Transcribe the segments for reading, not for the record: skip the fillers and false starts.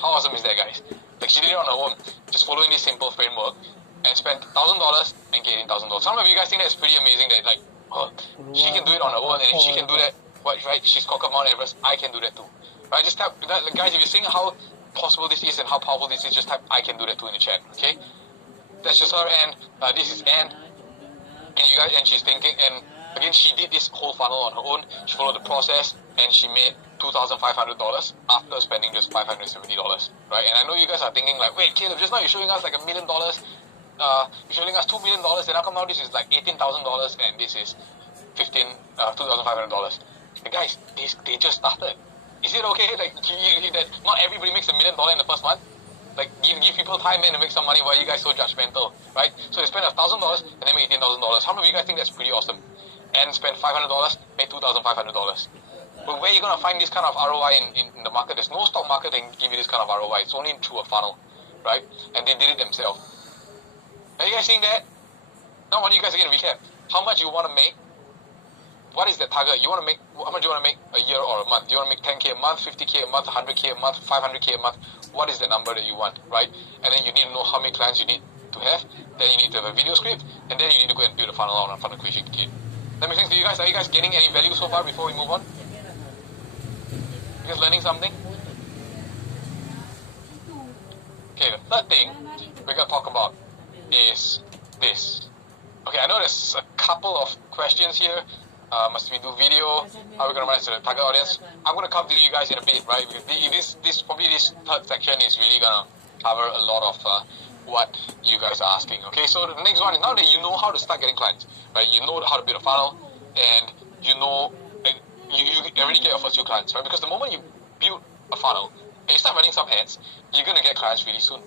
How awesome is that, guys? Like, she did it on her own, just following this simple framework, and spent $1,000 and getting $1,000. Some of you guys think that's pretty amazing. That like, oh, she can do it on her own, and if she can do that, right? She's conquered Mount Everest. I can do that too, right? Just type that, guys. If you're seeing how possible this is and how powerful this is, just type "I can do that too" in the chat. Okay, that's just her, and this is Anne, and you guys, and she's thinking, and again, she did this whole funnel on her own. She followed the process, and she made $2,500 after spending just $570, right? And I know you guys are thinking like, wait, Caleb, just now you're showing us like $1 million. You're showing us $2 million, and how come now this is like $18,000 and this is $2,500? And guys, they just started. Is it okay like that not everybody makes $1 million in the first month? Like give people time then to make some money. Why are you guys so judgmental, right? So they spend $1,000 and they make $18,000. How many of you guys think that's pretty awesome? And spend $500, made $2,500. But where are you gonna find this kind of ROI in the market? There's no stock market that can give you this kind of ROI. It's only through a funnel, right? And they did it themselves. Are you guys seeing that? Now, I want you guys again to recap. How much you want to make? What is the target? You want to make, how much you want to make a year or a month? You want to make 10K a month, 50K a month, 100K a month, 500K a month? What is the number that you want, right? And then you need to know how many clients you need to have. Then you need to have a video script. And then you need to go and build a funnel on a funnel creation kit. That makes sense to you guys? Are you guys getting any value so far before we move on? You guys learning something? Okay, the third thing we're going to talk about is this. Okay, I know there's a couple of questions here. Must we do video? How are we going to manage the target audience? I'm going to come to you guys in a bit, right? Because this third section is really going to cover a lot of what you guys are asking. Okay, so the next one is now that you know how to start getting clients, right? You know how to build a funnel, and you know, and you already get your first few clients, right? Because the moment you build a funnel and you start running some ads, you're going to get clients really soon.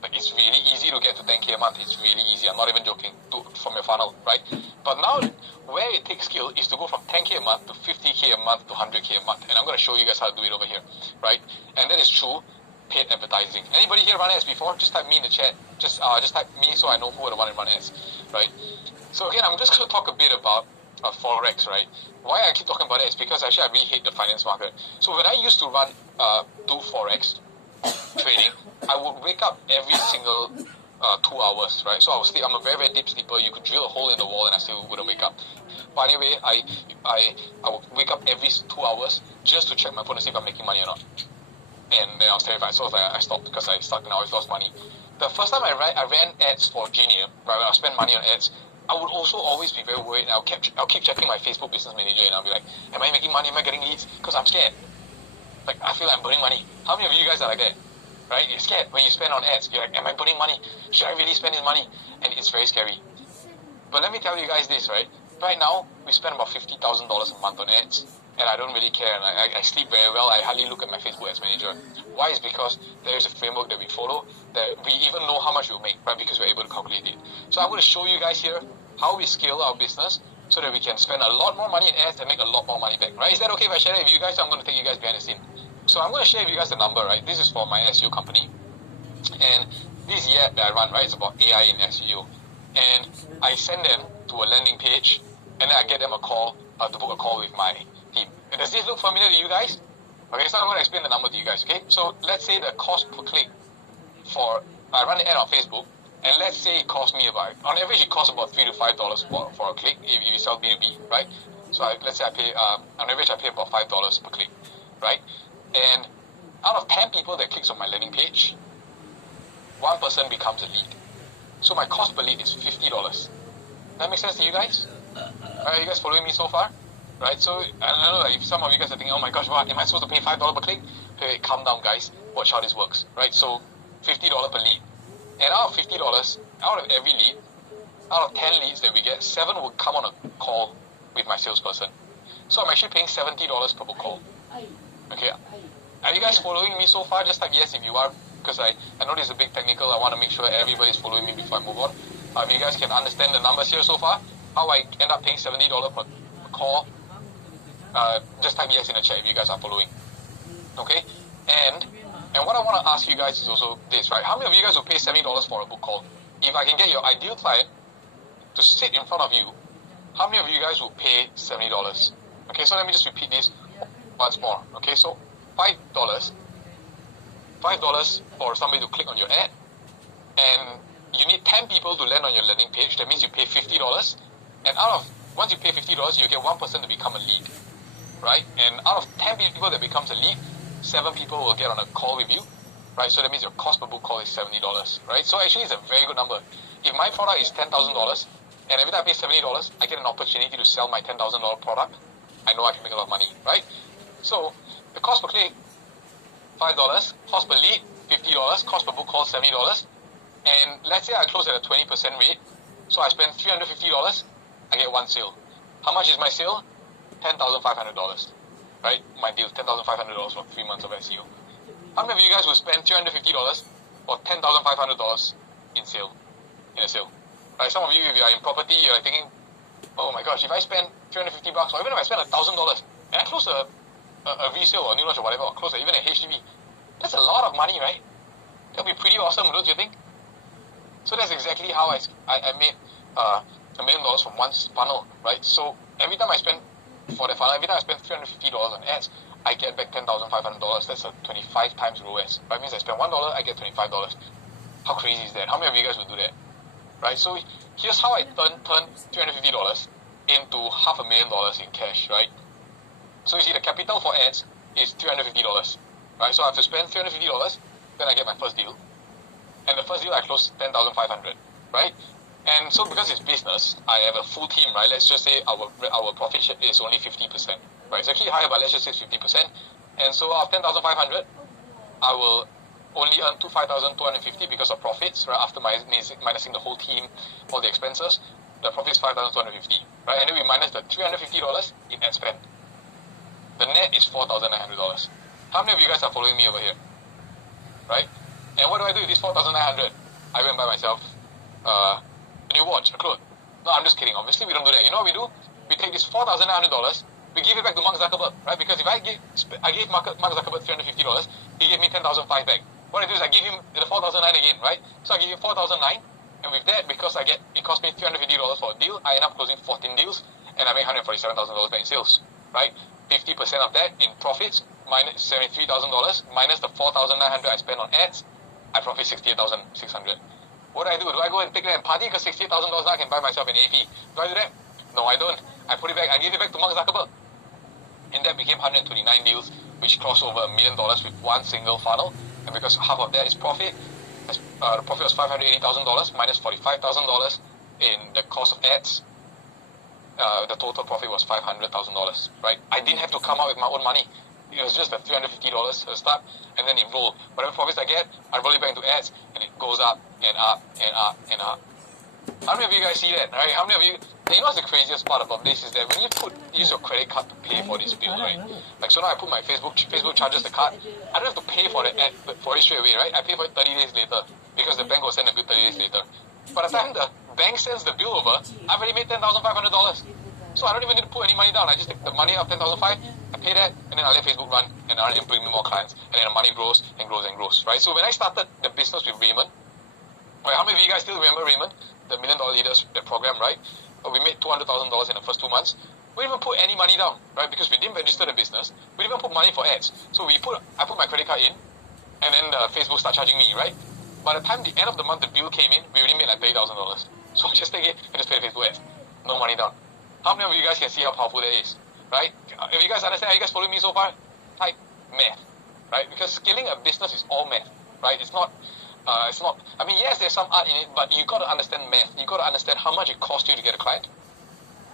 Like, it's really easy to get to 10K a month. It's really easy. I'm not even joking, from your funnel, right? But now, where it takes skill is to go from 10K a month to 50K a month to 100K a month. And I'm going to show you guys how to do it over here, right? And that is through paid advertising. Anybody here run ads before? Just type me in the chat. Just type me so I know who are the one that run ads, right? So again, I'm just going to talk a bit about Forex, right? Why I keep talking about it is because actually I really hate the finance market. So when I used to do Forex trading, I would wake up every single 2 hours, right? So I would sleep. I'm a very, very deep sleeper. You could drill a hole in the wall and I still wouldn't wake up. But anyway, I would wake up every 2 hours just to check my phone to see if I'm making money or not. And then I was terrified. So I stopped because I stuck and I always lost money. The first time I ran ads for Genius, right, when I spent money on ads, I would also always be very worried. I'll keep checking my Facebook business manager and I'll be like, am I making money? Am I getting leads? Because I'm scared. Like, I feel like I'm burning money. How many of you guys are like that? Right? You're scared when you spend on ads. You're like, am I burning money? Should I really spend this money? And it's very scary. But let me tell you guys this, right? Right now, we spend about $50,000 a month on ads. And I don't really care. And I sleep very well. I hardly look at my Facebook ads manager. Why? Is because there is a framework that we follow that we even know how much we'll make, right? Because we're able to calculate it. So I'm going to show you guys here how we scale our business so that we can spend a lot more money in ads and make a lot more money back, right? Is that okay if I share it with you guys? I'm going to take you guys behind the scene. So I'm going to share with you guys the number, right? This is for my SEO company. And this is the app that I run, right? It's about AI in SEO. And I send them to a landing page and then I get them a call, to book a call with my team. And does this look familiar to you guys? Okay, so I'm going to explain the number to you guys, okay? So let's say the cost per click I run the ad on Facebook, and let's say it costs me about, on average it costs about $3 to $5 for a click if you sell B2B, right? So let's say I pay, on average I pay about $5 per click, right? And out of 10 people that clicks on my landing page, 1 person becomes a lead. So my cost per lead is $50. That makes sense to you guys? Are you guys following me so far? Right, so I know that if some of you guys are thinking, oh my gosh, what, am I supposed to pay $5 per click? Hey, calm down guys, watch how this works, right? So $50 per lead. And out of $50, out of every lead, out of 10 leads that we get, 7 will come on a call with my salesperson. So I'm actually paying $70 per book call. Okay, are you guys following me so far? Just type yes if you are, because I know this is a big technical. I want to make sure everybody's following me before I move on. If you guys can understand the numbers here so far, how I end up paying $70 per call, just type yes in the chat if you guys are following. Okay, and what I want to ask you guys is also this, right? How many of you guys will pay $70 for a book call? If I can get your ideal client to sit in front of you, how many of you guys will pay $70? Okay, so let me just repeat this once more. Okay, so $5 $5 for somebody to click on your ad, and you need 10 people to land on your landing page. That means you pay $50, and once you pay $50, you get one person to become a lead, right? And out of 10 people that becomes a lead, 7 people will get on a call with you, right? So that means your cost per book call is $70, right? So actually it's a very good number. If my product is $10,000, and every time I pay $70, I get an opportunity to sell my $10,000 product, I know I can make a lot of money, right? So the cost per click, $5, cost per lead, $50, cost per book call, $70, and let's say I close at a 20% rate, so I spend $350, I get one sale. How much is my sale? $10,500, right? My deal, $10,500 for 3 months of SEO. How many of you guys will spend $350 for $10,500 in a sale? Right? Some of you, if you are in property, you're thinking, oh my gosh, if I spend $350, or even if I spend $1,000, and I close a resale or new launch or whatever, or close even a HDB, that's a lot of money, right? That'll be pretty awesome, don't you think? So that's exactly how I made $1 million from one funnel, right? So every time I spend for the funnel, every time I spend $350 on ads, I get back $10,500. That's a 25 times ROAS. That means I spend $1, I get $25. How crazy is that? How many of you guys will do that? Right? So here's how I turn $350 into $500,000 in cash, right? So you see the capital for ads is $350, right? So I have to spend $350, then I get my first deal. And the first deal I close $10,500, right? And so because it's business, I have a full team, right? Let's just say our profit share is only 50%, right? It's actually higher, but let's just say 50%. And so out of 10,500, I will only earn 5,250 because of profits, right? After minusing the whole team, all the expenses, the profit is 5,250, right? And then we minus the $350 in ad spend. The net is $4,900. How many of you guys are following me over here, right? And what do I do with this $4,900? I went buy myself a new watch, a clothes. No, I'm just kidding. Obviously, we don't do that. You know what we do? We take this $4,900, we give it back to Mark Zuckerberg, right? Because if I gave Mark Zuckerberg $350, he gave me $10,500 back. What I do is I give him the $4,900 again, right? So I give him $4,900, and with that, because it cost me $350 for a deal, I end up closing 14 deals, and I make $147,000 back in sales, right? 50% of that in profits, minus $73,000, minus the $4,900 I spent on ads, I profit $68,600. What do? Do I go and take that and party because $68,000 now I can buy myself an AP? Do I do that? No, I don't. I put it back. I give it back to Mark Zuckerberg. And that became 129 deals, which crossed over $1 million with one single funnel. And because half of that is profit, the profit was $580,000 minus $45,000 in the cost of ads. The total profit was $500,000, right? I didn't have to come out with my own money. It was just the $350 to start, and then it roll. Whatever profits I get, I roll it back into ads, and it goes up and up and up and up. How many of you guys see that, right? How many of you? You know what's the craziest part about this is that when you use your credit card to pay for this bill, right? Like so now I put my Facebook charges the card. I don't have to pay for it straight away, right? I pay for it 30 days later because the bank will send the bill 30 days later. By the time the bank sends the bill over, I've already made $10,500. So I don't even need to put any money down. I just take the money of $10,500, I pay that, and then I let Facebook run, and I let them bring me more clients, and then the money grows and grows and grows, right? So when I started the business with Raymond, right, how many of you guys still remember Raymond, the $1 Million Leaders program, right? We made $200,000 in the first 2 months. We didn't even put any money down, right? Because we didn't register the business. We didn't even put money for ads. So I put my credit card in, and then Facebook started charging me, right? By the time the end of the month the bill came in, we already made like $30,000. So I just take it and just pay Facebook ads. No money down. How many of you guys can see how powerful that is, right? If you guys understand, are you guys following me so far? Type math, right? Because scaling a business is all math, right? It's not. I mean, yes, there's some art in it, but you got to understand math. You got to understand how much it costs you to get a client,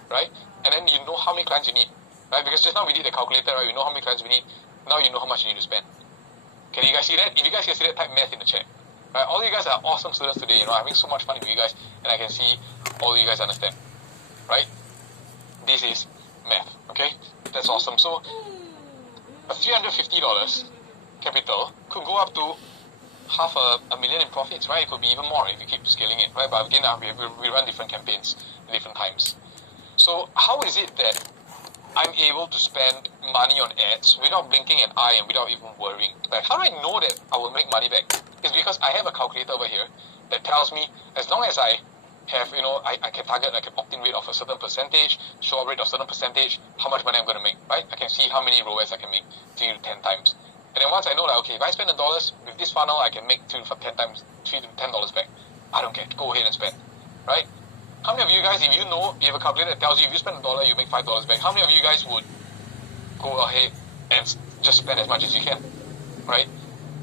right? And then you know how many clients you need, right? Because just now we did the calculator, right? We know how many clients we need. Now you know how much you need to spend. Can you guys see that? If you guys can see that, type math in the chat. Right? All you guys are awesome students today. I'm having so much fun with you guys, and I can see all you guys understand, right? This is math, okay? That's awesome. So, a $350 capital could go up to $500,000 in profits, right? It could be even more if you keep scaling it, right? But again, we run different campaigns at different times. So, how is it that I'm able to spend money on ads without blinking an eye and without even worrying? Like, how do I know that I will make money back? It's because I have a calculator over here that tells me as long as I have, I can target like an opt-in rate of a certain percentage, show-up rate of a certain percentage, how much money I'm going to make, right? I can see how many ROAS I can make, 3 to 10 times. And then once I know that, okay, if I spend $1 with this funnel, I can make $3 to $10 back. I don't care. Go ahead and spend, right? How many of you guys, if you know, you have a calculator that tells you if you spend $1, you make $5 back, how many of you guys would go ahead and just spend as much as you can, right?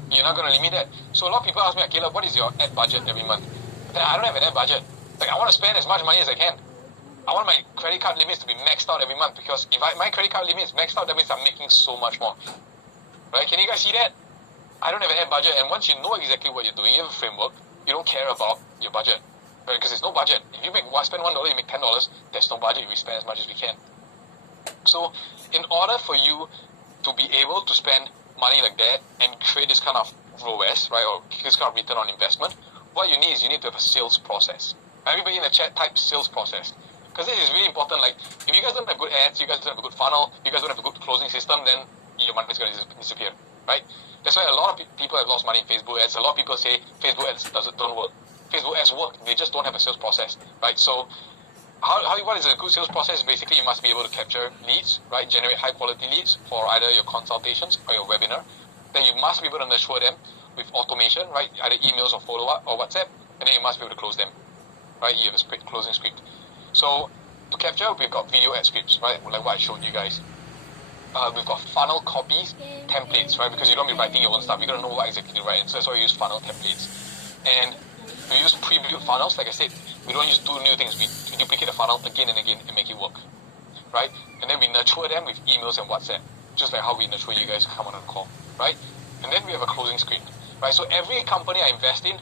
You're not going to limit that. So a lot of people ask me, Caleb, what is your ad budget every month? Then I don't have an ad budget. Like, I want to spend as much money as I can. I want my credit card limits to be maxed out every month, because if my credit card limit is maxed out, that means I'm making so much more. Right? Can you guys see that? I don't have an ad budget, and once you know exactly what you're doing, you have a framework, you don't care about your budget. Right? Because there's no budget. If you spend $1, you make $10, there's no budget, we spend as much as we can. So, in order for you to be able to spend money like that and create this kind of ROAS, right, or this kind of return on investment, what you need is you need to have a sales process. Everybody in the chat type sales process. Because this is really important. Like, if you guys don't have good ads, you guys don't have a good funnel, you guys don't have a good closing system, then your money is going to disappear, right? That's why a lot of people have lost money in Facebook ads. A lot of people say Facebook ads don't work. Facebook ads work, they just don't have a sales process, right? So, what is a good sales process? Basically, you must be able to capture leads, right? Generate high quality leads for either your consultations or your webinar. Then you must be able to nurture them with automation, right? Either emails or follow-up or WhatsApp, and then you must be able to close them, right? You have a closing script. So to capture, we've got video ad scripts, right? Like what I showed you guys. We've got funnel copies, templates, right? Because you don't be writing your own stuff. You gotta know what exactly to write, and so that's why we use funnel templates. And we use pre-built funnels. Like I said, we don't use do new things. We duplicate the funnel again and again and make it work, right? And then we nurture them with emails and WhatsApp, just like how we nurture you guys come on a call, right? And then we have a closing script, right? So every company I invest in,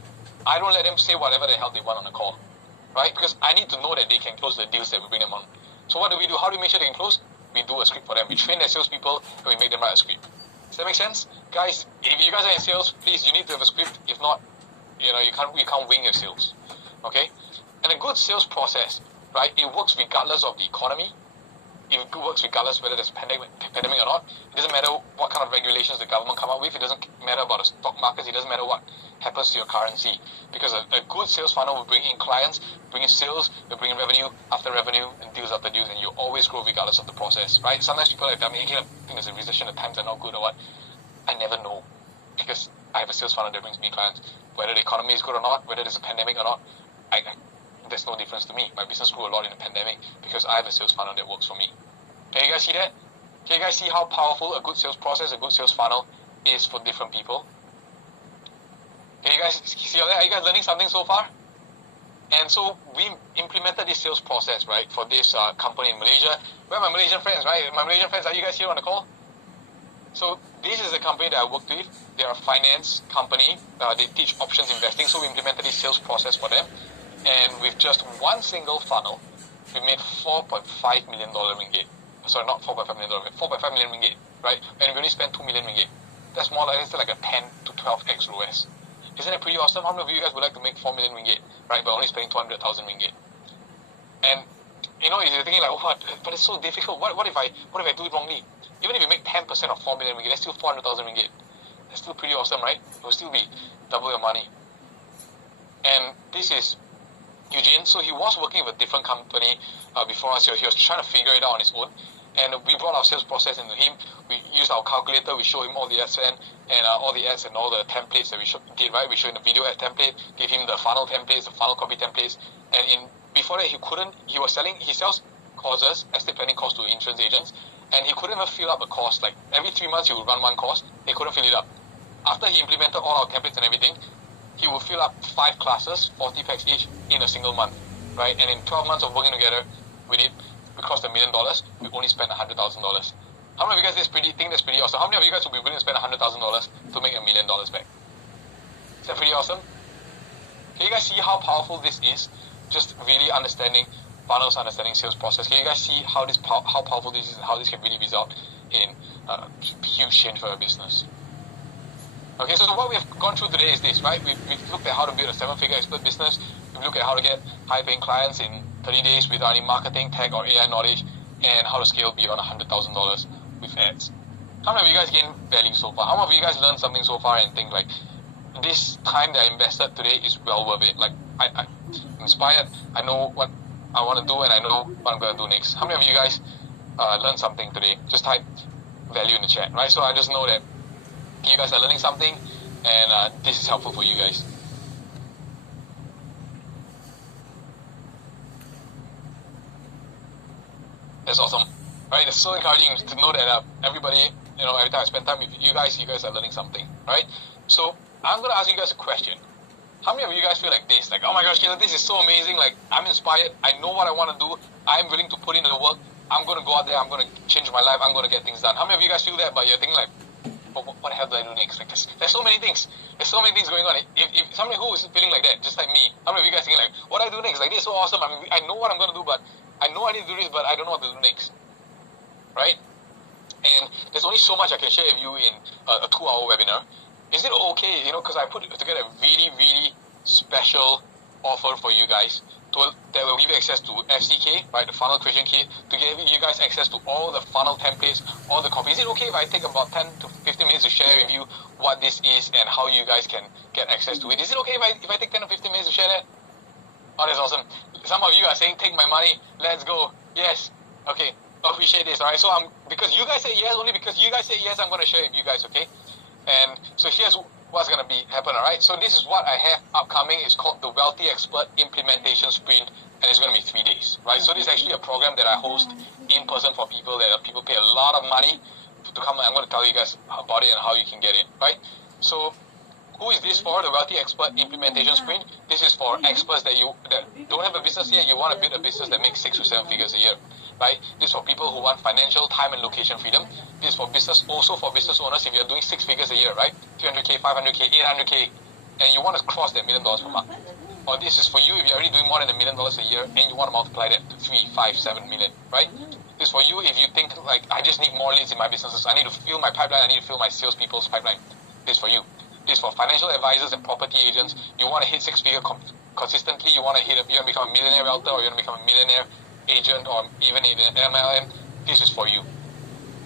I don't let them say whatever the hell they want on a call, right? Because I need to know that they can close the deals that we bring them on. So what do? How do we make sure they can close? We do a script for them. We train their salespeople and we make them write a script. Does that make sense? Guys, if you guys are in sales, please, you need to have a script. If not, you can't wing your sales, okay? And a good sales process, right? It works regardless of the economy. It works regardless whether there's a pandemic or not. It doesn't matter what kind of regulations the government come up with. It doesn't matter about the stock markets. It doesn't matter what happens to your currency. Because a good sales funnel will bring in clients, bring in sales, will bring in revenue after revenue, and deals after deals, and you always grow regardless of the process, right? Sometimes people tell me, hey, I think there's a recession, the times are not good or what. I never know, because I have a sales funnel that brings me clients. Whether the economy is good or not, whether there's a pandemic or not, there's no difference to me. My business grew a lot in the pandemic because I have a sales funnel that works for me. Can you guys see that? Can you guys see how powerful a good sales process, a good sales funnel is for different people? Can you guys see all that? Are you guys learning something so far? And so we implemented this sales process, right, for this company in Malaysia. Where are my Malaysian friends, right? My Malaysian friends, are you guys here on the call? So this is the company that I worked with. They're a finance company. They teach options investing. So we implemented this sales process for them. And with just one single funnel, we made $4.5 million ringgit. Sorry, not $4.5 million, 4.5 million ringgit, right? And we only spent 2 million ringgit. That's more like, it's like a 10 to 12x ROAS. Isn't that pretty awesome? How many of you guys would like to make 4 million ringgit, right? But only spending 200,000 ringgit. And you're thinking like, what? But it's so difficult. What if I do it wrongly? Even if you make 10% of 4 million ringgit, that's still 400,000 ringgit. That's still pretty awesome, right? It will still be double your money. And this is Eugene. So he was working with a different company before us. He was trying to figure it out on his own. And we brought our sales process into him. We used our calculator. We showed him all the ads and all the ads and all the templates that we did, right? We showed him the video ad template, gave him the funnel templates, the funnel copy templates. And before that, he sells courses, estate planning course to insurance agents. And he couldn't even fill up a course. Like every 3 months, he would run one course. He couldn't fill it up. After he implemented all our templates and everything, he would fill up 5 classes, 40 packs each, in a single month, right? And in 12 months of working together with it, we crossed $1 million. We only spent $100,000. How many of you guys think that's pretty awesome? How many of you guys would be willing to spend $100,000 to make $1 million back? Is that pretty awesome? Can you guys see how powerful this is? Just really understanding funnels, understanding sales process. Can you guys see how powerful this is and how this can really result in huge change for your business? Okay, so what we have gone through today is this, right? We've looked at how to build a 7-figure expert business. We've looked at how to get high-paying clients in 30 days without any marketing, tech, or AI knowledge, and how to scale beyond $100,000 with ads. How many of you guys gained value so far? How many of you guys learned something so far and think like, this time that I invested today is well worth it? Like, I'm inspired. I know what I want to do and I know what I'm going to do next. How many of you guys learned something today? Just type value in the chat, right? So I just know that you guys are learning something, and this is helpful for you guys. That's awesome. Right? It's so encouraging to know that everybody, every time I spend time with you guys are learning something. Right? So I'm gonna ask you guys a question. How many of you guys feel like this? Like, oh my gosh, Caleb, this is so amazing. Like, I'm inspired. I know what I want to do. I'm willing to put in the work. I'm going to go out there. I'm going to change my life. I'm going to get things done. How many of you guys feel that? But you're thinking like, what the hell do I do next? Like, there's so many things. There's so many things going on. If somebody who is feeling like that, just like me, how many of you guys thinking like, what do I do next? Like, this is so awesome. I know what I'm going to do, but I know I need to do this, but I don't know what to do next. Right? And there's only so much I can share with you in a 2-hour webinar. Is it okay, because I put together a really, really special offer for you guys that will give you access to FCK, right, the funnel creation kit, to give you guys access to all the funnel templates, all the copy. Is it okay if I take about 10 to 15 minutes to share with you what this is and how you guys can get access to it? Is it okay if I take 10 to 15 minutes to share that? Oh, that's awesome. Some of you are saying, take my money, let's go. Yes. Okay. Appreciate this, alright? So because you guys say yes, only because you guys say yes, I'm going to share with you guys, okay? And so here's what's going to happen, alright? So this is what I have upcoming. It's called the Wealthy Expert Implementation Sprint, and it's going to be 3 days, right? So this is actually a program that I host in person for people people pay a lot of money to come. I'm going to tell you guys about it and how you can get it, right? So who is this for? The Wealthy Expert Implementation Sprint. This is for experts that don't have a business yet. You want to build a business that makes 6 to 7 figures a year, right? This is for people who want financial, time, and location freedom. This is for also for business owners. If you're doing 6 figures a year, right? 300K, 500K, 800K, and you want to cross that $1 million per month. Or this is for you if you're already doing more than $1 million a year and you want to multiply that to 3, 5, 7 million, right? This is for you if you think like, I just need more leads in my businesses. I need to fill my pipeline. I need to fill my salespeople's pipeline. This is for you. This is for financial advisors and property agents. You want to hit 6 figure consistently. You want to become a millionaire realtor, or you want to become a millionaire agent, or even in an MLM. This is for you,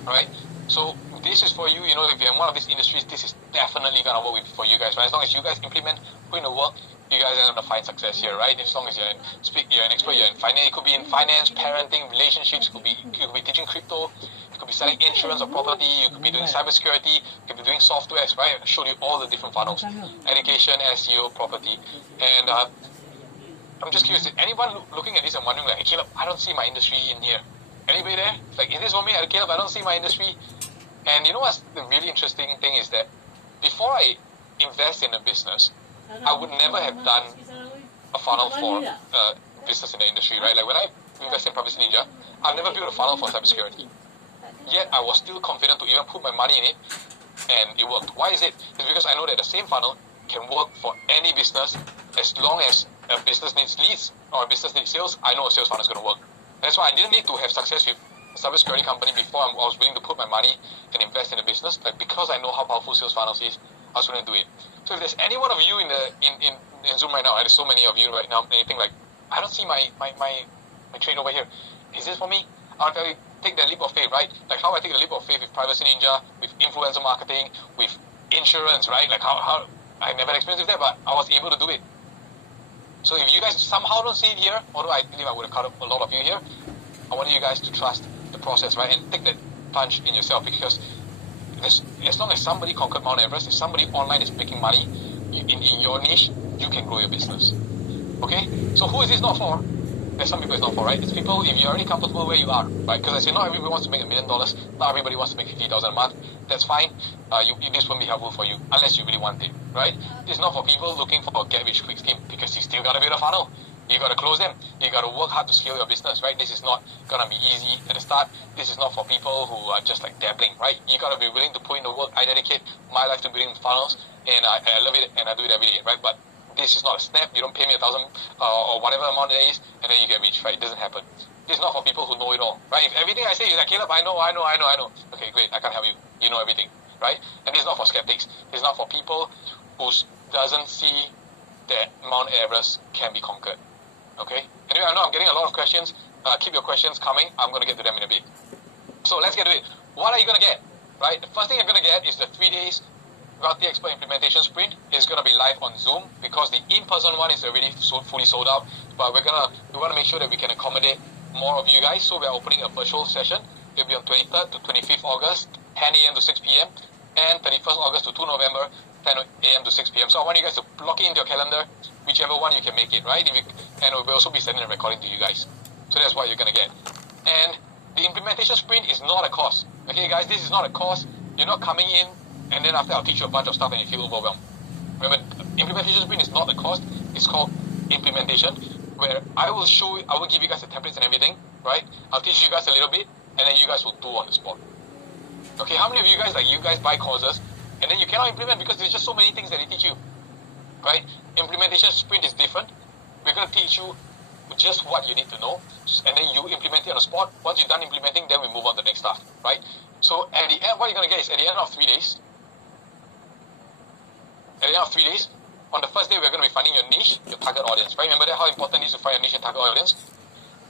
right? So this is for you. If you're in one of these industries, this is definitely gonna work for you guys, right? As long as you guys implement, put in the work, you guys are gonna find success here, right? As long as you're an expert, you're in finance. It could be in finance, parenting, relationships. You could be teaching crypto. You could be selling insurance or property. You could be doing cybersecurity. You could be doing software, right? I showed you all the different funnels: education, SEO, property, and I'm just curious. Is anyone looking at this and wondering like, hey, Caleb, I don't see my industry in here. Anybody there? Like, is this for me? Caleb, I don't see my industry. And you know what's the really interesting thing is that before I invest in a business, I would never have done a funnel for business in the industry, right? Like when I invested in Privacy Ninja, I've never built a funnel for cybersecurity. Yet I was still confident to even put my money in it, and it worked. Why is it? It's because I know that the same funnel can work for any business as long as a business needs leads or a business needs sales. I know a sales funnel is going to work. That's why I didn't need to have success with a cybersecurity company before I was willing to put my money and invest in a business. Like, because I know how powerful sales funnels is, I was willing to do it. So if there's any one of you in Zoom right now, there's so many of you right now, and you think like, I don't see my trade over here. Is this for me? I'll tell you, take that leap of faith, right? Like how I take the leap of faith with Privacy Ninja, with influencer marketing, with insurance, right? Like how I never experienced that, but I was able to do it. So if you guys somehow don't see it here, although I believe I would have cut up a lot of you here, I want you guys to trust the process, right? And take that punch in yourself, because as long as somebody conquered Mount Everest, if somebody online is making money in your niche, you can grow your business. Okay? So who is this not for? There's some people it's not for, right? It's people, if you're already comfortable where you are, right? Because I say not everybody wants to make $1 million, not everybody wants to make $50,000 a month. That's fine. This won't be helpful for you unless you really want it, right? It's not for people looking for a get-rich-quick scheme, because you still gotta build a funnel. You gotta close them. You gotta work hard to scale your business, right? This is not gonna be easy at the start. This is not for people who are just like dabbling, right? You gotta be willing to put in the work. I dedicate my life to building funnels, and I love it, and I do it every day, right? But this is not a snap. You don't pay me $1,000 or whatever amount it is, and then you get rich, right? It doesn't happen. This is not for people who know it all, right? If everything I say is like, Caleb, I know. Okay, great. I can't help you. You know everything, right? And this is not for skeptics. It's not for people who doesn't see that Mount Everest can be conquered. Okay? Anyway, I know I'm getting a lot of questions. Keep your questions coming. I'm going to get to them in a bit. So let's get to it. What are you going to get? Right? The first thing you're going to get is the 3 days Wealthy Expert Implementation Sprint. Is going to be live on Zoom, because the in-person one is already fully sold out. But we want to make sure that we can accommodate more of you guys. So we're opening a virtual session. It'll be on 23rd to 25th August, 10 a.m. to 6 p.m. and 31st August to 2 November, 10 a.m. to 6 p.m. So I want you guys to block it into your calendar, whichever one you can make it, right? And we'll also be sending a recording to you guys. So that's what you're going to get. And the implementation sprint is not a course. Okay, guys, this is not a course. You're not coming in and then after I'll teach you a bunch of stuff and you feel overwhelmed. Remember, implementation sprint is not a course. It's called implementation, where I will give you guys the templates and everything, right? I'll teach you guys a little bit and then you guys will do on the spot. Okay, how many of you guys buy courses and then you cannot implement because there's just so many things that they teach you, right? Implementation sprint is different. We're going to teach you just what you need to know and then you implement it on the spot. Once you're done implementing, then we move on to the next stuff, right? So at the end, what you're going to get is at the end of 3 days, on the first day, we're going to be finding your niche, your target audience, right? Remember that how important it is to find your niche and target audience?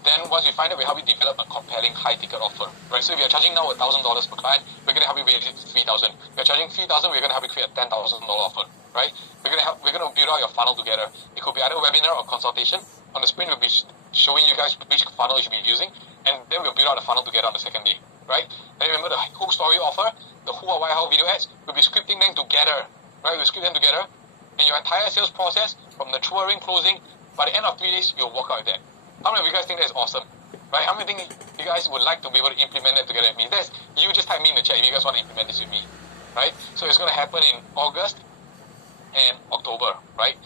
Then once we find it, we help you develop a compelling high-ticket offer, right? So if you're charging now $1,000 per client, we're going to help you raise it to $3,000. If you're charging $3,000, we're going to help you create a $10,000 offer, right? We're going to build out your funnel together. It could be either a webinar or consultation. On the sprint, we'll be showing you guys which funnel you should be using, and then we'll build out the funnel together on the second day, right? And remember the hook story offer, the who or why how video ads, we'll be scripting them together, right? We'll script them together, and your entire sales process from the touring closing, by the end of 3 days, you'll walk out with that. How many of you guys think that's awesome? Right? How many think you guys would like to be able to implement that together with me? You just type me in the chat if you guys want to implement this with me. Right? So it's going to happen in August and October, right?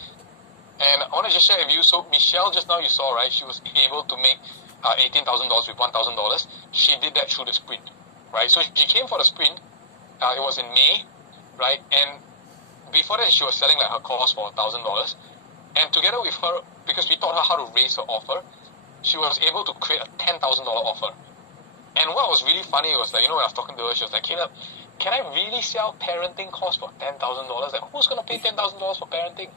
And I want to just share with you, so Michelle just now you saw, right? She was able to make $18,000 with $1,000. She did that through the sprint, right? So she came for the sprint. It was in May, right? And before that, she was selling like her course for $1,000. And together with her, because we taught her how to raise her offer, she was able to create a $10,000 offer. And what was really funny was like, when I was talking to her, she was like, Caleb, can I really sell parenting course for $10,000? Like, who's going to pay $10,000 for parenting?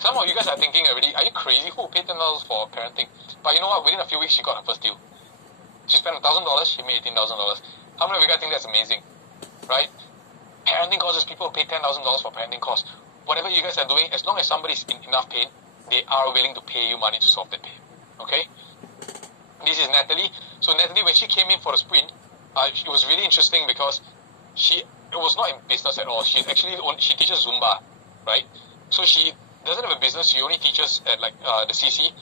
Some of you guys are thinking already, are you crazy? Who will pay $10,000 for parenting? But you know what? Within a few weeks, she got her first deal. She spent $1,000, she made $18,000. How many of you guys think that's amazing? Right? Parenting courses, people pay $10,000 for parenting course. Whatever you guys are doing, as long as somebody's in enough pain, they are willing to pay you money to solve that pain. Okay? This is Natalie. So Natalie, when she came in for the sprint, it was really interesting because it was not in business at all. She teaches Zumba, right? So she doesn't have a business. She only teaches at the CC,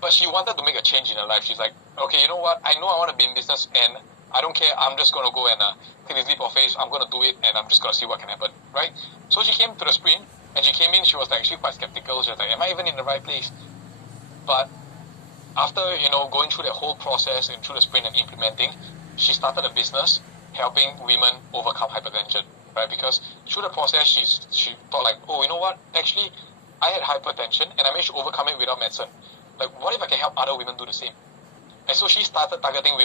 but she wanted to make a change in her life. She's like, okay, you know what? I know I want to be in business, and I don't care. I'm just going to go and take this leap of faith. I'm going to do it, and I'm just going to see what can happen, right? So she came to the sprint, and she came in. She was actually quite skeptical. She was like, am I even in the right place? But after, going through the whole process and through the sprint and implementing, she started a business helping women overcome hypertension, right? Because through the process, she thought like, oh, you know what? Actually, I had hypertension and I managed to overcome it without medicine. Like, what if I can help other women do the same? And so she started targeting women